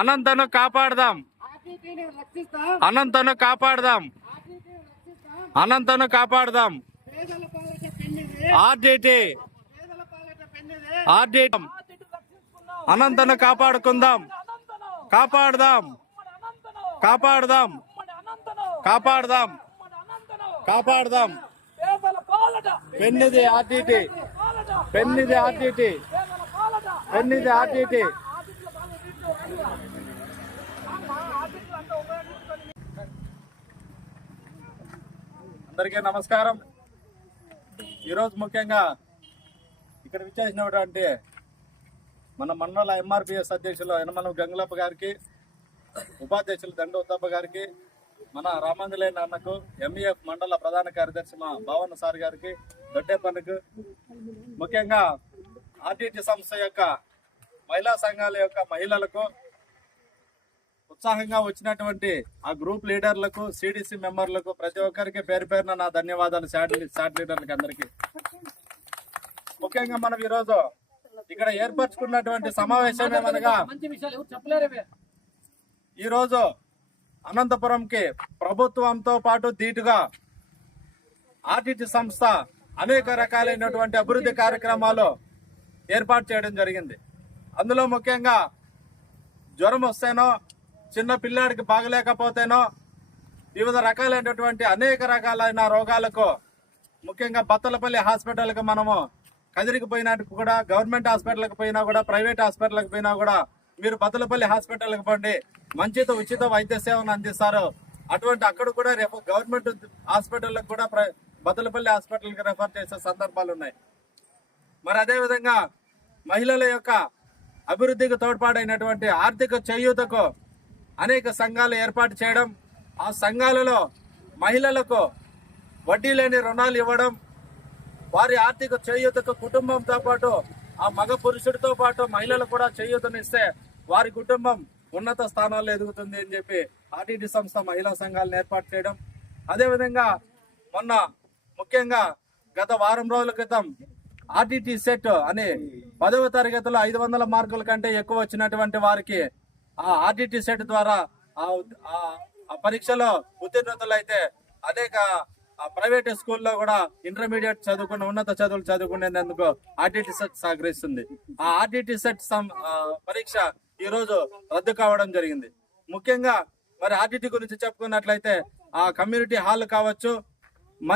అనంతను కాపాడదాం. అనంతను కాపాడదాం. అనంతను కాపాడదాం. RDT అనంతను కాపాడుకుందాం. కాపాడదాం. కాపాడదాం. కాపాడదాం. కాపాడదాం. పెన్నిది RDT. పెన్నిది ఆర్డిటి. పెన్నిది ఆర్డిటి. అందరికీ నమస్కారం. ఈరోజు ముఖ్యంగా ఇక్కడ విచ్చేసినటువంటి మన మండల ఎంఆర్పిఎస్ అధ్యక్షులు యనమల గంగులప్ప గారికి, ఉపాధ్యక్షులు దండ ఉద్దప్ప గారికి, మన రామాంజనేయ అన్నకు, ఎంఈఎఫ్ మండల ప్రధాన కార్యదర్శి మా భావన సార్ గారికి, దొడ్డేపన్నకు, ముఖ్యంగా ఆర్డిటి సంస్థ యొక్క మహిళా సంఘాల యొక్క మహిళలకు, ఉత్సాహంగా వచ్చినటువంటి ఆ గ్రూప్ లీడర్లకు, సిడిసి మెంబర్లకు ప్రతి ఒక్కరికి పేరు పేరున నా ధన్యవాదాలు. షాట్ లీడర్లకి అందరికీ. ముఖ్యంగా మనం ఈరోజు ఇక్కడ ఏర్పరచుకున్నటువంటి సమావేశం ఏమనగా, ఈరోజు అనంతపురంకి ప్రభుత్వంతో పాటు ధీటుగా ఆర్డిటి సంస్థ అనేక రకాలైనటువంటి అభివృద్ధి కార్యక్రమాలు ఏర్పాటు చేయడం జరిగింది. అందులో ముఖ్యంగా జ్వరం వస్తేనో, చిన్న పిల్లాడికి బాగలేకపోతేనో, వివిధ రకాలైనటువంటి అనేక రకాలైన రోగాలకు ముఖ్యంగా బత్తలపల్లి హాస్పిటల్కి మనము కదిరికిపోయినట్టు కూడా, గవర్నమెంట్ హాస్పిటల్కి పోయినా కూడా, ప్రైవేట్ హాస్పిటల్కి పోయినా కూడా మీరు బత్తలపల్లి హాస్పిటల్కి పోండి, మంచితో ఉచిత వైద్య సేవను అందిస్తారు. అటువంటి అక్కడ కూడా రేపు గవర్నమెంట్ హాస్పిటల్కి కూడా బత్తలపల్లి హాస్పిటల్కి రెఫర్ చేసే సందర్భాలు ఉన్నాయి. మరి అదేవిధంగా మహిళల యొక్క అభివృద్ధికి తోడ్పాడైనటువంటి ఆర్థిక చేయూతకు అనేక సంఘాలు ఏర్పాటు చేయడం, ఆ సంఘాలలో మహిళలకు వడ్డీ లేని రుణాలు ఇవ్వడం, వారి ఆర్థిక చేయూతకు కుటుంబంతో పాటు ఆ మగ పురుషుడితో పాటు మహిళలు కూడా చేయూతనిస్తే వారి కుటుంబం ఉన్నత స్థానాల్లో ఎదుగుతుంది అని చెప్పి ఆర్డిటి సంస్థ మహిళా సంఘాలను ఏర్పాటు చేయడం. అదేవిధంగా మొన్న ముఖ్యంగా గత వారం రోజుల క్రితం ఆర్డిటి సెట్ అని 10వ తరగతిలో 500 మార్కుల కంటే ఎక్కువ వచ్చినటువంటి వారికి ఆ ఆర్డిటి సెట్ ద్వారా ఆ పరీక్షలో ఉత్తీర్ణతలైతే అనేక ప్రైవేట్ స్కూల్లో కూడా ఇంటర్మీడియట్ చదువుకున్న, ఉన్నత చదువులు చదువుకునేందుకు ఆర్డిటి సెట్ సహకరిస్తుంది. ఆ ఆర్డిటి సెట్ పరీక్ష ఈ రోజు రద్దు కావడం జరిగింది. ముఖ్యంగా మరి ఆర్డిటి గురించి చెప్పుకున్నట్లయితే ఆ కమ్యూనిటీ హాల్ కావచ్చు,